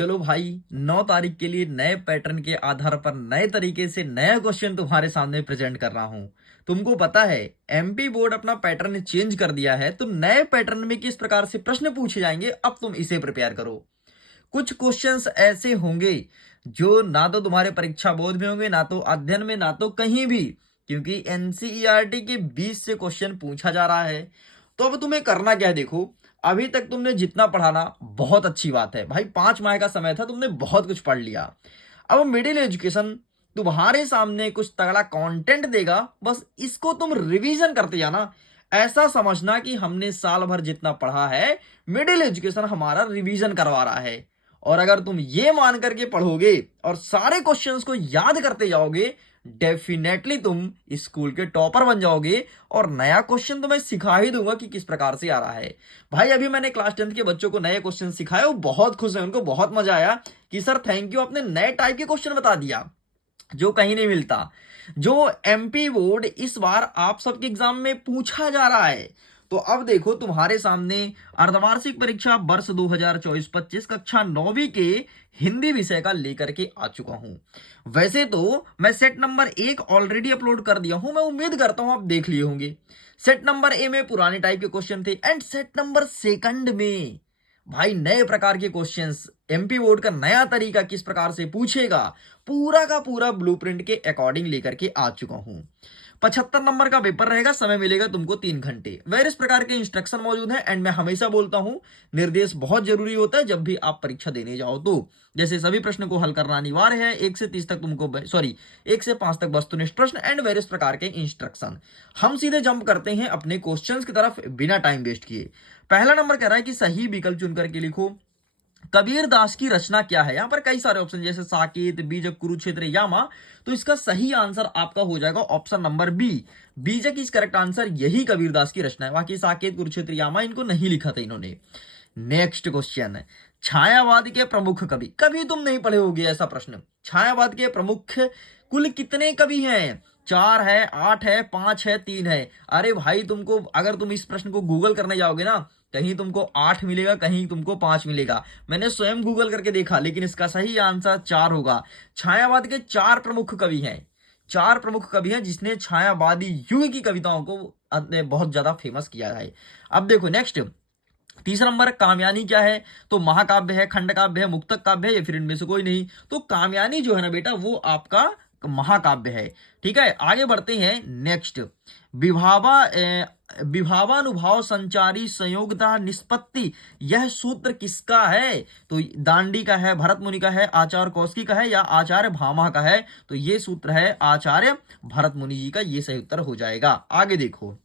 चलो भाई, 9 तारीख के लिए नए पैटर्न के आधार पर नए तरीके से नया क्वेश्चन तुम्हारे सामने प्रेजेंट कर रहा हूं। तुमको पता है, एमपी बोर्ड अपना पैटर्न चेंज कर दिया है, तो नए पैटर्न में किस प्रकार से प्रश्न पूछे जाएंगे, अब तुम इसे प्रिपेयर करो। कुछ क्वेश्चंस ऐसे होंगे जो ना तो तुम्हारे परीक्षा बोर्ड में होंगे, ना तो अध्ययन में, ना तो कहीं भी, क्योंकि एनसीईआरटी के 20 से क्वेश्चन पूछा जा रहा है। तो अब तुम्हें करना क्या है, देखो, अभी तक तुमने जितना पढ़ा ना, बहुत अच्छी बात है भाई, 5 माह का समय था, तुमने बहुत कुछ पढ़ लिया। अब मिडिल एजुकेशन तुम्हारे सामने कुछ तगड़ा कंटेंट देगा, बस इसको तुम रिवीजन करते जाना। ऐसा समझना कि हमने साल भर जितना पढ़ा है, मिडिल एजुकेशन हमारा रिवीजन करवा रहा है। और अगर तुम ये मान करके पढ़ोगे और सारे क्वेश्चंस को याद करते जाओगे, डेफिनेटली तुम स्कूल के टॉपर बन जाओगे। और नया क्वेश्चन तो मैं सिखा ही दूंगा कि किस प्रकार से आ रहा है। भाई, अभी मैंने क्लास 10th के बच्चों को नए क्वेश्चन सिखाए, वो बहुत खुश है, उनको बहुत मजा आया कि सर थैंक यू, आपने नए टाइप के क्वेश्चन बता दिया जो कहीं नहीं मिलता, जो एमपी बोर्ड इस बार आप सबके एग्जाम में पूछा जा रहा है। तो अब देखो, तुम्हारे सामने अर्धवार्षिक परीक्षा वर्ष 2024-25 कक्षा 9वीं के हिंदी विषय का लेकर के आ चुका हूं। वैसे तो मैं सेट नंबर 1 ऑलरेडी अपलोड कर दिया हूं, मैं उम्मीद करता हूं आप देख लिए होंगे। सेट नंबर ए में पुराने टाइप के क्वेश्चन थे, एंड सेट नंबर 2 में भाई नए प्रकार के क्वेश्चंस, एमपी बोर्ड का नया तरीका किस प्रकार से पूछेगा, पूरा का पूरा ब्लूप्रिंट के अकॉर्डिंग लेकर के आ चुका हूं। 75 नंबर का पेपर रहेगा, समय मिलेगा तुमको 3 घंटे। इस प्रकार के इंस्ट्रक्शन मौजूद हैं। एंड मैं हमेशा बोलता हूं, निर्देश बहुत जरूरी होता है जब भी आप परीक्षा देने जाओ तो। जैसे सभी प्रश्न को हल करना अनिवार्य है, 1 से 30 तक तुमको, सॉरी 1 से 5 तक वस्तुनिष्ठ प्रश्न, एंड वेरियस प्रकार के इंस्ट्रक्शन। हम सीधे जंप करते हैं अपने क्वेश्चंस की तरफ बिना टाइम वेस्ट किए। पहला नंबर कह रहा है कि सही विकल्प चुन करके लिखो, कबीर दास की रचना क्या है। यहां पर कई सारे ऑप्शन, जैसे साकेत, बीजक, कुरुक्षेत्र, यामा। तो इसका सही आंसर आपका हो जाएगा ऑप्शन नंबर बी, बीजक इज करेक्ट आंसर। यही कबीर दास की रचना है, बाकी साकेत, कुरुक्षेत्र, यामा इनको नहीं लिखा था इन्होंने। नेक्स्ट क्वेश्चन है, छायावाद के प्रमुख कवि। कभी तुम नहीं पढ़े होगे ऐसा प्रश्न। छायावाद के प्रमुख कुल कितने कवि हैं? 4 है, 8 है, 5 है, 3 है। अरे भाई, तुमको अगर तुम इस प्रश्न को गूगल करने जाओगे ना, कहीं तुमको 8 मिलेगा, कहीं तुमको 5 मिलेगा। मैंने स्वयं गूगल करके देखा, लेकिन इसका सही आंसर 4 होगा। छायावाद के 4 प्रमुख कवि हैं। 4 प्रमुख कवि हैं जिसने छायावादी युग की कविताओं को बहुत ज्यादा फेमस किया है। अब देखो नेक्स्ट, तीसरा नंबर, कामयानी क्या है? तो महाकाव्य है, खंड काव्य है, मुक्तक काव्य है, या फिर इनमें से कोई नहीं। तो कामयानी जो है ना बेटा, वो आपका महाकाव्य है। ठीक है, आगे बढ़ते हैं। नेक्स्ट, विभावानुभाव संचारी संयोगता निष्पत्ति, यह सूत्र किसका है? तो दांडी का है, भरत मुनि का है, आचार्य कौशिकी का है, या आचार्य भामा का है? तो ये सूत्र है आचार्य भरत मुनि जी का, ये सही उत्तर हो जाएगा। आगे देखो,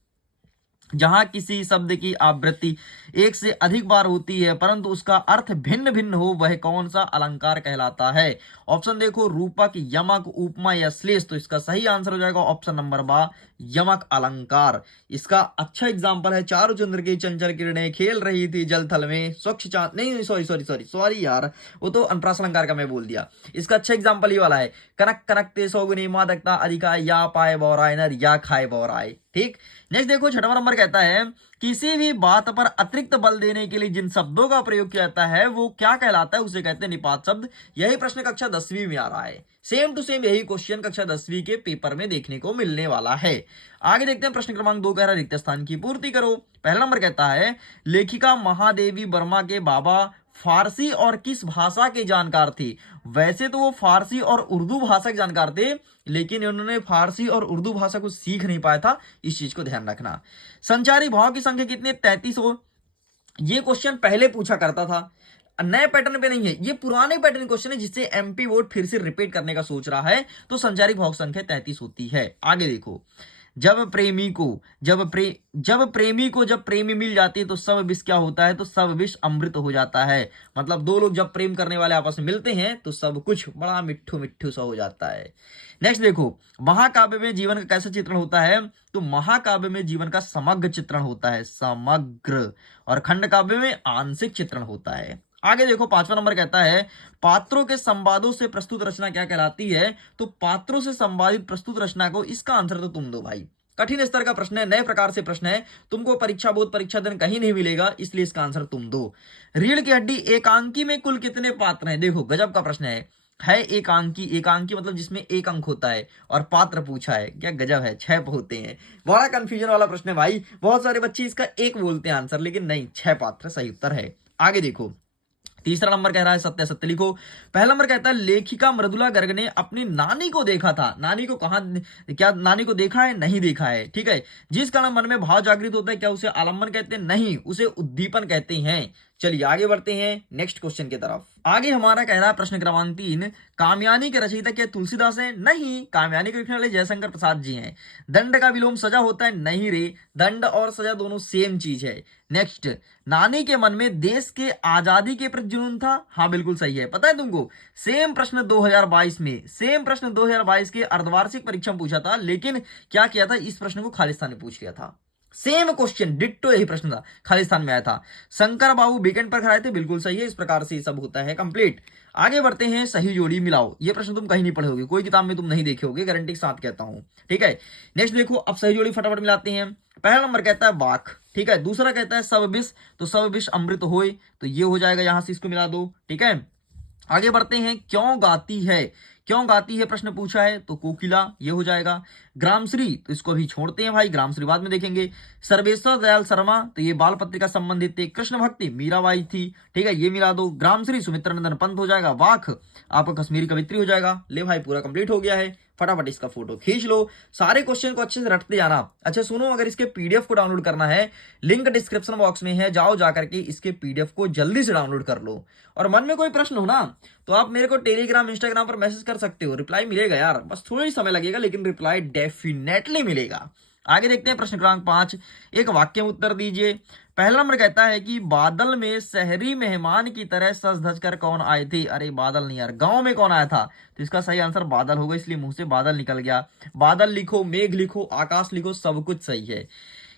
जहां किसी शब्द की आवृत्ति एक से अधिक बार होती है परंतु उसका अर्थ भिन्न भिन्न हो, वह कौन सा अलंकार कहलाता है? ऑप्शन देखो, रूपक, यमक, उपमा या श्लेष। तो इसका सही आंसर हो जाएगा ऑप्शन नंबर बा, यमक अलंकार। इसका अच्छा एग्जांपल है, चारों चंद्र की चंचल किरणें खेल रही थी जल थल में, स्वच्छ चांद, नहीं सॉरी सॉरी सॉरी सॉरी यार, वो तो अनुप्रास अलंकार का मैं बोल दिया। इसका अच्छा एग्जांपल ये वाला है, कनक कनकते सौगुनी मादकता अधिका, या पाए बौराय नर, या खाए बौराय। ठीक, नेक्स्ट देखो, 6वां नंबर कहता है, किसी भी बात पर अतिरिक्त बल देने के लिए जिन शब्दों का प्रयोग किया जाता है वो क्या कहलाता है? उसे कहते हैं निपात शब्द। यही प्रश्न कक्षा 10वीं में आ रहा है। सेम टू सेम यही क्वेश्चन कक्षा 10वीं के पेपर में देखने को मिलने वाला है। आगे देखते हैं, प्रश्न क्रमांक 2 कह रहा है, रिक्त स्थान की पूर्ति करो। पहला नंबर कहता है, लेखिका महादेवी वर्मा के बाबा फारसी और किस भाषा के जानकार थे? वैसे तो वो फारसी और उर्दू भाषा के जानकार थे, लेकिन उन्होंने फारसी और उर्दू भाषा को सीख नहीं पाया था, इस चीज को ध्यान रखना। संचारी भाव की संख्या कितनी? 33 हो। ये क्वेश्चन पहले पूछा करता था, नए पैटर्न पे नहीं है, ये पुराने पैटर्न क्वेश्चन है जिससे एमपी बोर्ड फिर से रिपीट करने का सोच रहा है। तो संचारी भाव संख्या 33 होती है। आगे देखो, जब प्रेमी को जब प्रेमी मिल जाती है तो सब विष क्या होता है? तो सब विष अमृत हो जाता है। मतलब दो लोग जब प्रेम करने वाले आपस में मिलते हैं तो सब कुछ बड़ा मिट्ठू मिट्ठू सा हो जाता है। नेक्स्ट देखो, महाकाव्य में जीवन का कैसा चित्रण होता है? तो महाकाव्य में जीवन का समग्र चित्रण होता है, समग्र। और खंड काव्य में आंशिक चित्रण होता है। आगे देखो, 5वां नंबर कहता है, पात्रों के संवादों से प्रस्तुत रचना क्या कहलाती है? तो पात्रों से संवादित प्रस्तुत रचना को, इसका आंसर तो तुम दो भाई, कठिन स्तर का प्रश्न है, नए प्रकार से प्रश्न है, तुमको परीक्षा बोध परीक्षा दिन कहीं नहीं मिलेगा, इसलिए इसका आंसर तुम दो। रीढ़ की हड्डी एकांकी में कुल कितने पात्र हैं? देखो गजब का प्रश्न है एकांकी, एकांकी मतलब जिसमें एक अंक होता है, और पात्र पूछा है, क्या गजब है, 6 होते हैं। बड़ा कंफ्यूजन वाला प्रश्न है भाई, बहुत सारे बच्चे इसका एक बोलते हैं आंसर, लेकिन नहीं, 6 पात्र सही उत्तर है। आगे देखो, तीसरा नंबर कह रहा है सत्य सत्य लिखो। पहला नंबर कहता है लेखिका मृदुला गर्ग ने अपनी नानी को देखा था, नानी को कहां, क्या नानी को देखा है? नहीं देखा है, ठीक है। जिस कारण मन में भाव जागृत होता है, क्या उसे आलम्बन कहते हैं? नहीं, उसे उद्दीपन कहते हैं। चलिए आगे बढ़ते हैं नेक्स्ट क्वेश्चन की तरफ। आगे हमारा कह रहा है प्रश्न क्रमांक 3, कामयानी के रचयिता क्या तुलसीदास है? नहीं, कामयानी के लिखने वाले जयशंकर प्रसाद जी हैं। दंड का विलोम सजा होता है? नहीं रे, दंड और सजा दोनों सेम चीज है। नेक्स्ट, नानी के मन में देश के आजादी के प्रति जुनून था? हाँ बिल्कुल सही है। पता है तुमको, सेम प्रश्न 2022 में, सेम प्रश्न 2022 के अर्धवार्षिक परीक्षा में पूछा था, लेकिन क्या किया था, इस प्रश्न को खालिस्तान ने पूछ लिया था। सेम क्वेश्चन डिट्टो यही प्रश्न था, खालिस्तान में आया था। शंकर बाबू वीकेंड पर खड़े थे? बिल्कुल सही है। इस प्रकार से सब होता है कंप्लीट। आगे बढ़ते हैं, सही जोड़ी मिलाओ। ये प्रश्न तुम कहीं नहीं पढ़े होगे, कोई किताब में तुम नहीं देखे होगे, गारंटी के साथ कहता हूं, ठीक है। नेक्स्ट देखो, अब सही जोड़ी फटाफट मिलाते हैं। पहला नंबर कहता है वाक, ठीक है। दूसरा कहता है सब विष, तो सब विष अमृत होए, तो ये हो जाएगा, यहां से इसको मिला दो, ठीक है। आगे बढ़ते हैं, क्यों गाती है, क्यों गाती है प्रश्न पूछा है, तो कोकिला, ये हो जाएगा। ग्रामश्री, तो इसको अभी छोड़ते हैं भाई, ग्रामश्री बाद में देखेंगे। सर्वेश्वर दयाल शर्मा, तो ये बाल पत्रिका संबंधित थे। कृष्ण भक्ति मीराबाई थी, ठीक है, ये मिला दो। ग्रामश्री सुमित्रा नंदन पंत हो जाएगा। वाक आपका कश्मीरी कवित्री हो जाएगा। ले भाई पूरा कंप्लीट हो गया है, फटाफट इसका फोटो खींच लो। सारे क्वेश्चन को अच्छे से रटते जाना। अच्छा सुनो, अगर इसके पीडीएफ को डाउनलोड करना है, लिंक डिस्क्रिप्शन बॉक्स में है, जाओ जाकर के इसके पीडीएफ को जल्दी से डाउनलोड कर लो। और मन में कोई प्रश्न हो ना, तो आप मेरे को टेलीग्राम इंस्टाग्राम पर मैसेज कर सकते हो, रिप्लाई मिलेगा यार, बस थोड़ा ही समय लगेगा, लेकिन रिप्लाई डेफिनेटली मिलेगा। आगे देखते हैं प्रश्न क्रमांक 5, एक वाक्य में उत्तर दीजिए। पहला नंबर कहता है कि बादल में शहरी मेहमान की तरह सज धज कर कौन आए थे? अरे बादल नहीं यार, गांव में कौन आया था? तो इसका सही आंसर बादल होगा, इसलिए मुंह से बादल निकल गया। बादल लिखो, मेघ लिखो, आकाश लिखो, सब कुछ सही है।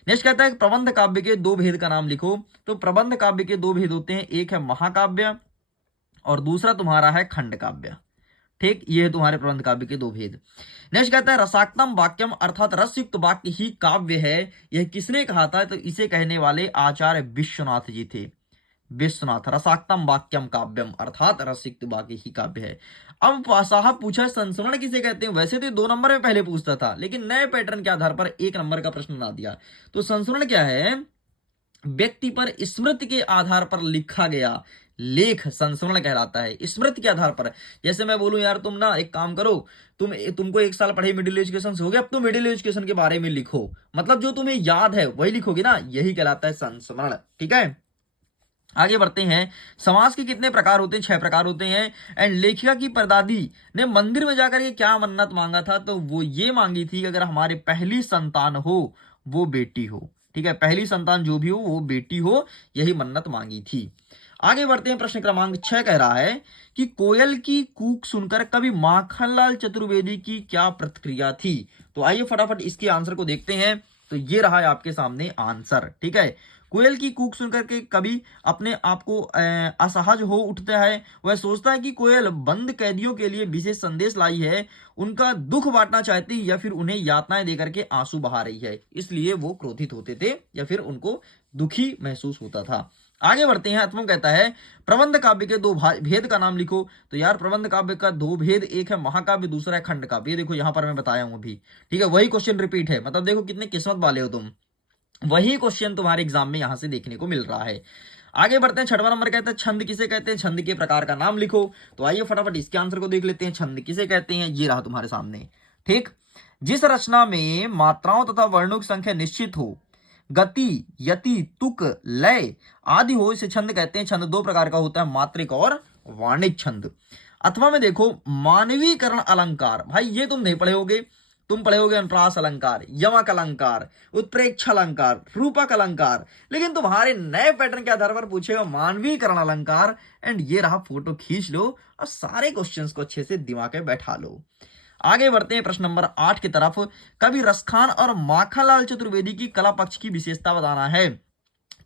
नेक्स्ट कहता है प्रबंध काव्य के 2 भेद का नाम लिखो। तो प्रबंध काव्य के 2 भेद होते हैं, एक है महाकाव्य और दूसरा तुम्हारा है खंड काव्य, ठीक। ये है तुम्हारे प्रबंध काव्य के 2 भेद। नेक्स्ट कहता है रसाक्तम वाक्यम अर्थात रसयुक्त वाक्य ही काव्य है, यह किसने कहा था? तो इसे कहने वाले आचार्य विश्वनाथ जी थे। विश्वनाथ, रसाक्तम वाक्यम काव्यम अर्थात रसयुक्त वाक्य ही काव्य है। अब साहब पूछा है संस्मरण किसे कहते हैं? वैसे तो 2 नंबर में पहले पूछता था, लेकिन नए पैटर्न के आधार पर 1 नंबर का प्रश्न ना दिया। तो संस्मरण क्या है? व्यक्ति पर स्मृति के आधार पर लिखा गया लेख संस्मरण कहलाता है, स्मृति के आधार पर। जैसे मैं बोलूं यार तुम ना एक काम करो, तुमको 1 साल पढ़े मिडिल एजुकेशन से हो गया, अब तुम मिडिल एजुकेशन के बारे में लिखो, मतलब जो तुम्हें याद है वही लिखोगे ना, यही कहलाता है संस्मरण, ठीक है। आगे बढ़ते हैं, समाज के कितने प्रकार होते हैं? 6 प्रकार होते हैं। एंड लेखिका की परदादी ने मंदिर में जाकर के क्या मन्नत मांगा था? तो वो ये मांगी थी अगर हमारे पहली संतान हो वो बेटी हो, ठीक है, पहली संतान जो भी हो वो बेटी हो, यही मन्नत मांगी थी। आगे बढ़ते हैं, प्रश्न क्रमांक 6 कह रहा है कि कोयल की कूक सुनकर कवि माखनलाल चतुर्वेदी की क्या प्रतिक्रिया थी? तो आइए फटाफट इसके आंसर को देखते हैं। तो ये रहा है आपके सामने आंसर, ठीक है। कोयल की कूक सुनकर के कवि अपने आप को असहज हो उठता है। वह सोचता है कि कोयल बंद कैदियों के लिए विशेष संदेश लाई है, उनका दुख बांटना चाहती या फिर उन्हें यातनाएं देकर के आंसू बहा रही है, इसलिए वो क्रोधित होते थे या फिर उनको दुखी महसूस होता था। आगे बढ़ते हैं, अथर्व कहता है प्रबंध काव्य के 2 भेद का नाम लिखो। तो यार प्रबंध काव्य का 2 भेद, एक है महाकाव्य, दूसरा है खंड काव्य। ये देखो यहां पर मैं बताया हूं अभी, ठीक है, वही क्वेश्चन रिपीट है, मतलब देखो कितने किस्मत वाले हो तुम, वही क्वेश्चन तुम्हारे एग्जाम में यहां से देखने को मिल रहा है। आगे बढ़ते हैं, 6वां नंबर कहता है छंद किसे कहते हैं? छंद के प्रकार का नाम लिखो। तो आइए फटाफट इसके आंसर को देख लेते हैं, छंद किसे कहते हैं, ये रहा तुम्हारे सामने, ठीक। जिस रचना में मात्राओं तथा वर्णों की संख्या निश्चित हो, गति, यति, तुक, लय आदि हो, इसे छंद कहते हैं। छंद 2 प्रकार का होता है, मात्रिक और वाणिक छंद। अथवा में देखो मानवीकरण अलंकार, भाई ये तुम नहीं पढ़े होगे, तुम पढ़े होगे अनुप्रास अलंकार, यमक अलंकार, उत्प्रेक्ष अलंकार, रूपक अलंकार, लेकिन तुम्हारे नए पैटर्न के आधार पर पूछेगा मानवीकरण अलंकार। एंड ये रहा, फोटो खींच लो और सारे क्वेश्चंस को अच्छे से दिमाग में बैठा लो। आगे बढ़ते हैं प्रश्न नंबर 8 की तरफ। कवि रसखान और माखनलाल चतुर्वेदी की कला पक्ष की विशेषता बताना है।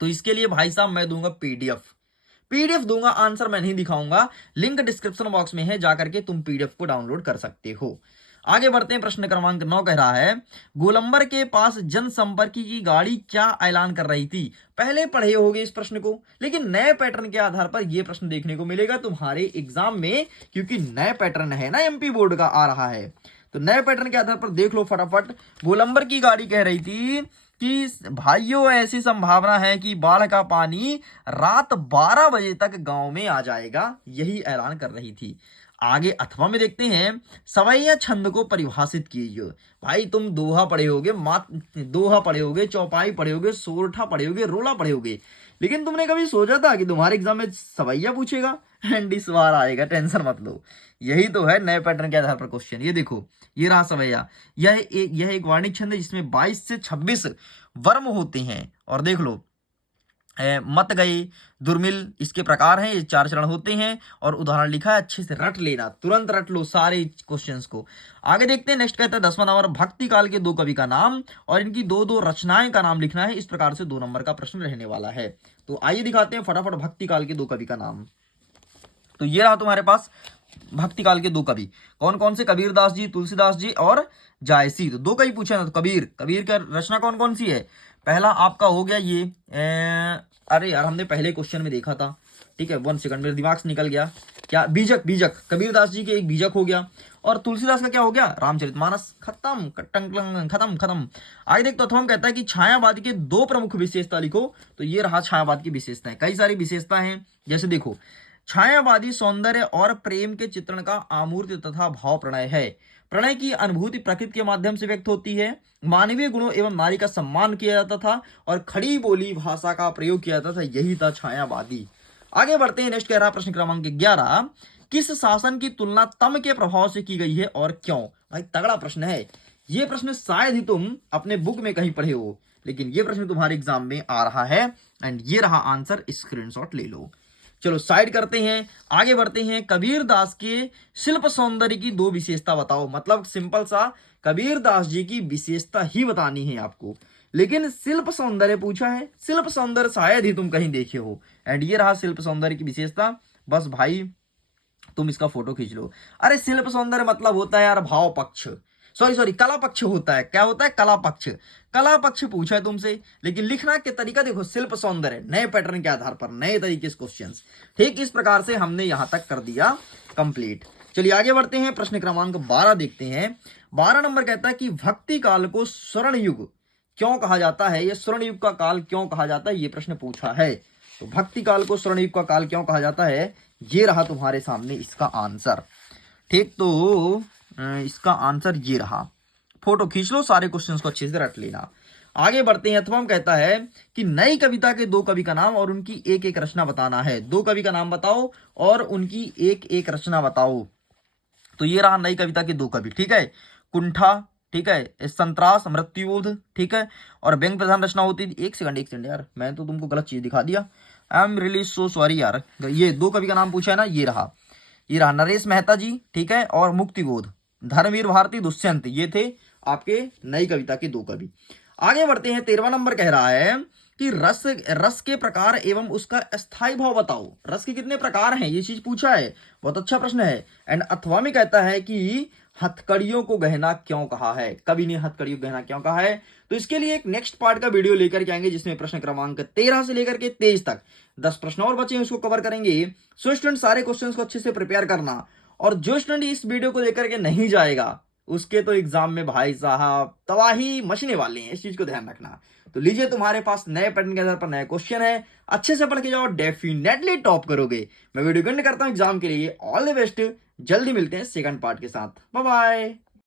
तो इसके लिए भाई साहब मैं दूंगा पीडीएफ दूंगा, आंसर मैं नहीं दिखाऊंगा, लिंक डिस्क्रिप्शन बॉक्स में है, जाकर के तुम पीडीएफ को डाउनलोड कर सकते हो। आगे बढ़ते हैं, प्रश्न क्रमांक 9 कह रहा है, गोलंबर के पास जनसंपर्क की गाड़ी क्या ऐलान कर रही थी। पहले पढ़े होगे इस प्रश्न को, लेकिन नए पैटर्न के आधार पर यह प्रश्न देखने को मिलेगा तुम्हारे एग्जाम में, क्योंकि नए पैटर्न है ना, एमपी बोर्ड का आ रहा है। तो नए पैटर्न के आधार पर देख लो फटाफट। गोलंबर की गाड़ी कह रही थी कि भाइयों ऐसी संभावना है कि बाढ़ का पानी रात 12 बजे तक गांव में आ जाएगा, यही ऐलान कर रही थी। आगे अथवा में देखते हैं, सवैया छंद को परिभाषित कीजिए। भाई तुम दोहा पढ़े होगे, दोहा पढ़े होगे, चौपाई पढ़े होगे, सोरठा पढ़े होगे, रोला पढ़े होगे, लेकिन तुमने कभी सोचा था कि तुम्हारे एग्जाम में सवैया पूछेगा? एंड इस बार आएगा, टेंशन मत लो। यही तो है नए पैटर्न के आधार पर क्वेश्चन। ये देखो, ये रहा सवैया। यह एक वार्णिक छंद है जिसमें 22 से 26 वर्म होते हैं। और देख लो, मत गए, दुर्मिल, इसके प्रकार हैं, ये 4 चरण होते हैं। और उदाहरण लिखा है, अच्छे से रट लेना, तुरंत रट लो सारे क्वेश्चंस को। आगे देखते हैं, नेक्स्ट कहता है 10वां नंबर, भक्ति काल के 2 कवि का नाम और इनकी 2 रचनाएं का नाम लिखना है। इस प्रकार से 2 नंबर का प्रश्न रहने वाला है। तो आइए दिखाते हैं फटाफट भक्ति काल के 2 कवि का नाम। तो ये रहा तुम्हारे पास भक्ति काल के 2 कवि, कौन कौन से? कबीरदास जी, तुलसीदास जी और जायसी। तो 2 कवि पूछे ना, तो कबीर का रचना कौन कौन सी है? पहला आपका हो गया ये, अरे यार हमने पहले क्वेश्चन में देखा था, ठीक है, 1 सेकंड, मेरे दिमाग से निकल गया। क्या? बीजक। कबीरदास जी के एक बीजक हो गया, और तुलसीदास का क्या हो गया? रामचरितमानस। खत्म। आगे देख, तो अथवा कहता है कि छायावाद के 2 प्रमुख विशेषता लिखो। तो ये रहा छायावाद की विशेषताएं, कई सारी विशेषता हैं। जैसे देखो, छायावादी सौंदर्य और प्रेम के चित्रण का आमूर्त तथा भाव प्रणय है। प्रणय की अनुभूति प्रकृति के माध्यम से व्यक्त होती है। मानवीय गुणों एवं नारी का सम्मान किया जाता था और खड़ी बोली भाषा का प्रयोग किया जाता था, यही था छायावादी। आगे बढ़ते हैं, नेक्स्ट कह रहा प्रश्न क्रमांक 11, किस शासन की तुलना तम के प्रभाव से की गई है और क्यों? भाई तगड़ा प्रश्न है ये प्रश्न, शायद ही तुम अपने बुक में कहीं पढ़े हो, लेकिन ये प्रश्न तुम्हारे एग्जाम में आ रहा है। एंड ये रहा आंसर, स्क्रीनशॉट ले लो। चलो साइड करते हैं, आगे बढ़ते हैं। कबीर दास के शिल्प सौंदर्य की 2 विशेषता बताओ। मतलब सिंपल सा, कबीर दास जी की विशेषता ही बतानी है आपको, लेकिन शिल्प सौंदर्य पूछा है। शिल्प सौंदर्य शायद ही तुम कहीं देखे हो। एंड ये रहा शिल्प सौंदर्य की विशेषता। बस भाई तुम इसका फोटो खींच लो। अरे शिल्प सौंदर्य मतलब होता है यार भाव पक्ष, सॉरी कला पक्ष होता है। क्या होता है? कला पक्ष। कला पक्ष पूछा है तुमसे, लेकिन लिखना के तरीका देखो, शिल्प सौंदर्य, नए पैटर्न के आधार पर नए तरीके से क्वेश्चंस। ठीक इस प्रकार से हमने यहां तक कर दिया कंप्लीट। चलिए आगे बढ़ते हैं, प्रश्न क्रमांक 12 देखते हैं। 12 नंबर कहता है कि भक्ति काल को स्वर्ण युग क्यों कहा जाता है? ये स्वर्ण युग का काल क्यों कहा जाता है, ये प्रश्न पूछा है। तो भक्ति काल को स्वर्ण युग का काल क्यों कहा जाता है, ये रहा तुम्हारे सामने इसका आंसर। ठीक, तो इसका आंसर ये रहा। फोटो खींच लो, सारे क्वेश्चंस को अच्छे से रट लेना। आगे बढ़ते हैं, अथवा कहता है कि नई कविता के 2 कवि का नाम और उनकी एक एक रचना बताना है। 2 कवि का नाम बताओ और उनकी एक एक रचना बताओ। तो ये रहा नई कविता के 2 कवि, ठीक है। कुंठा, ठीक है, संतरास, मृत्युबोध, ठीक है, और व्यंग प्रधान रचना होती थी। एक सेकंड यार, मैं तो तुमको गलत चीज दिखा दिया, I am really so sorry यार। ये 2 कवि का नाम पूछा है ना, ये रहा नरेश मेहता जी, ठीक है, और मुक्तिबोध, धर्मवीर भारती, दुष्यंत, ये थे आपके नई कविता के 2 कवि। आगे बढ़ते हैं, 13वां नंबर कह रहा है कि रस के प्रकार एवं उसका स्थायी भाव बताओ। रस के कितने प्रकार हैं, ये चीज पूछा है, बहुत अच्छा प्रश्न है। एंड अथवा में कहता है कि हथकड़ियों को गहना क्यों कहा है, कवि ने हथकड़ियों को गहना क्यों कहा है। तो इसके लिए एक नेक्स्ट पार्ट का वीडियो लेकर के आएंगे, जिसमें प्रश्न क्रमांक 13 से लेकर के 23 तक 10 प्रश्न और बचे हैं, उसको कवर करेंगे। सो स्टूडेंट सारे क्वेश्चंस को अच्छे से प्रिपेयर करना, और जो स्टूडेंट इस वीडियो को लेकर के नहीं जाएगा उसके तो एग्जाम में भाई साहब तबाही मचने वाले हैं, इस चीज को ध्यान रखना। तो लीजिए, तुम्हारे पास नए पैटर्न के आधार पर नए क्वेश्चन है, अच्छे से पढ़ के जाओ, डेफिनेटली टॉप करोगे। मैं वीडियो कंड करता हूं एग्जाम के लिए। ऑल द बेस्ट, जल्दी मिलते हैं सेकंड पार्ट के साथ। Bye bye.